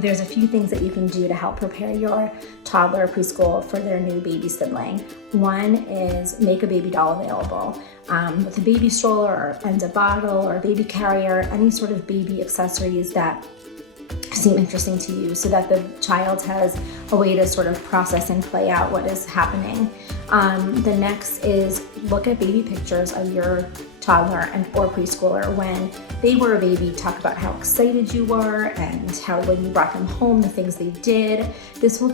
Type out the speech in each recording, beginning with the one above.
there's a few things that you can do to help prepare your toddler or preschool for their new baby sibling. One is make a baby doll available with a baby stroller and a bottle or a baby carrier, any sort of baby accessories that seem interesting to you, so that the child has a way to sort of process and play out what is happening. The next is look at baby pictures of your toddler or preschooler when they were a baby. Talk about how excited you were and how when you brought them home, the things they did. This will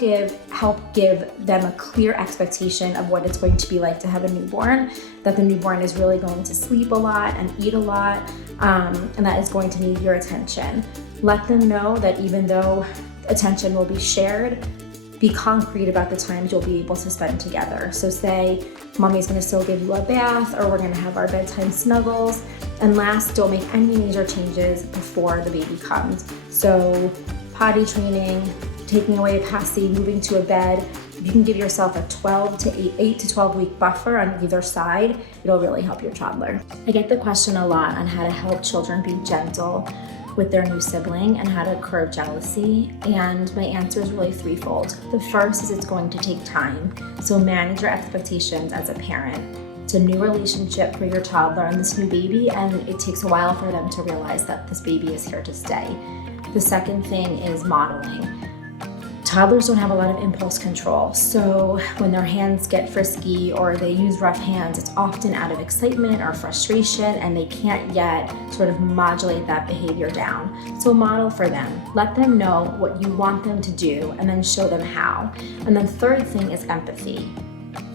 help give them a clear expectation of what it's going to be like to have a newborn, that the newborn is really going to sleep a lot and eat a lot, and that is going to need your attention. Let them know that even though attention will be shared, be concrete about the times you'll be able to spend together. So say, mommy's gonna still give you a bath, or we're gonna have our bedtime snuggles. And last, don't make any major changes before the baby comes. So potty training, taking away a passy, moving to a bed. If you can give yourself a 8 to 12 week buffer on either side, it'll really help your toddler. I get the question a lot on how to help children be gentle with their new sibling and how to curb jealousy, and my answer is really threefold. The first is it's going to take time, so manage your expectations as a parent. It's a new relationship for your toddler and this new baby, and it takes a while for them to realize that this baby is here to stay. The second thing is modeling. Toddlers don't have a lot of impulse control, so when their hands get frisky or they use rough hands, it's often out of excitement or frustration, and they can't yet sort of modulate that behavior down. So model for them. Let them know what you want them to do and then show them how. And then third thing is empathy.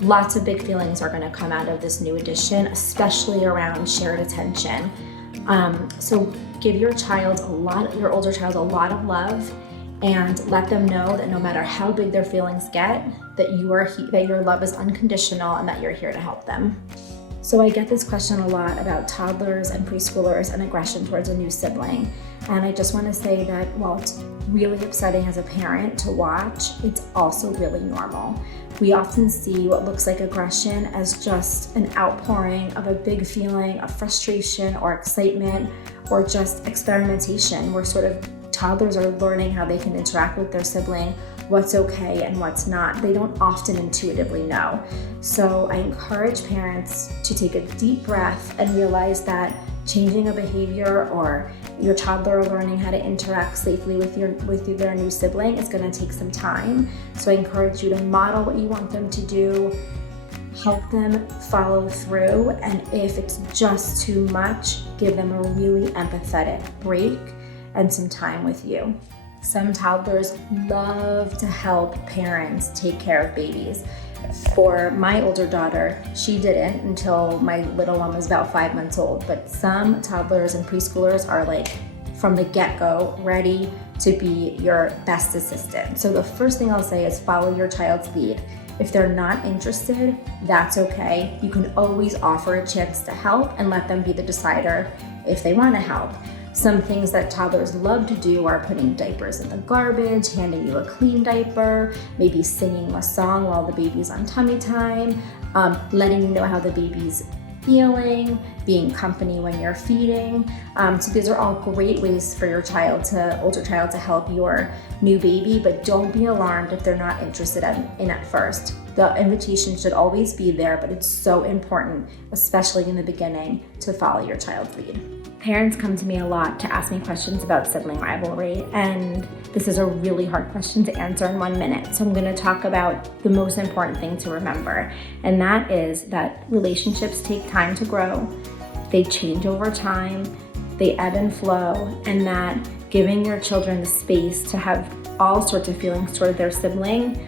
Lots of big feelings are going to come out of this new addition, especially around shared attention. So give your older child a lot of love, and let them know that no matter how big their feelings get, that your love is unconditional and that you're here to help them. So I get this question a lot about toddlers and preschoolers and aggression towards a new sibling. And I just want to say that while it's really upsetting as a parent to watch, it's also really normal. We often see what looks like aggression as just an outpouring of a big feeling of frustration or excitement or just experimentation, where sort of toddlers are learning how they can interact with their sibling, what's okay and what's not. They don't often intuitively know. So I encourage parents to take a deep breath and realize that changing a behavior or your toddler learning how to interact safely with their new sibling is going to take some time. So I encourage you to model what you want them to do, help them follow through, and if it's just too much, give them a really empathetic break and some time with you. Some toddlers love to help parents take care of babies. For my older daughter, she didn't until my little one was about 5 months old, but some toddlers and preschoolers are like, from the get-go, ready to be your best assistant. So the first thing I'll say is follow your child's lead. If they're not interested, that's okay. You can always offer a chance to help and let them be the decider if they want to help. Some things that toddlers love to do are putting diapers in the garbage, handing you a clean diaper, maybe singing a song while the baby's on tummy time, letting you know how the baby's feeling, being company when you're feeding. So these are all great ways for your older child to help your new baby, but don't be alarmed if they're not interested in at first. The invitation should always be there, but it's so important, especially in the beginning, to follow your child's lead. Parents come to me a lot to ask me questions about sibling rivalry, and this is a really hard question to answer in 1 minute. So I'm going to talk about the most important thing to remember, and that is that relationships take time to grow, they change over time, they ebb and flow, and that giving your children the space to have all sorts of feelings toward their sibling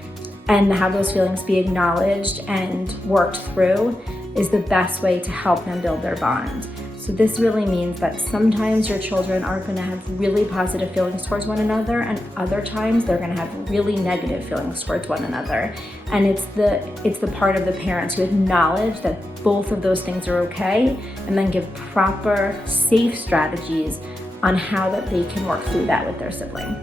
and have those feelings be acknowledged and worked through is the best way to help them build their bond. So this really means that sometimes your children are going to have really positive feelings towards one another, and other times they're going to have really negative feelings towards one another. And it's the part of the parents who acknowledge that both of those things are okay, and then give proper, safe strategies on how that they can work through that with their sibling.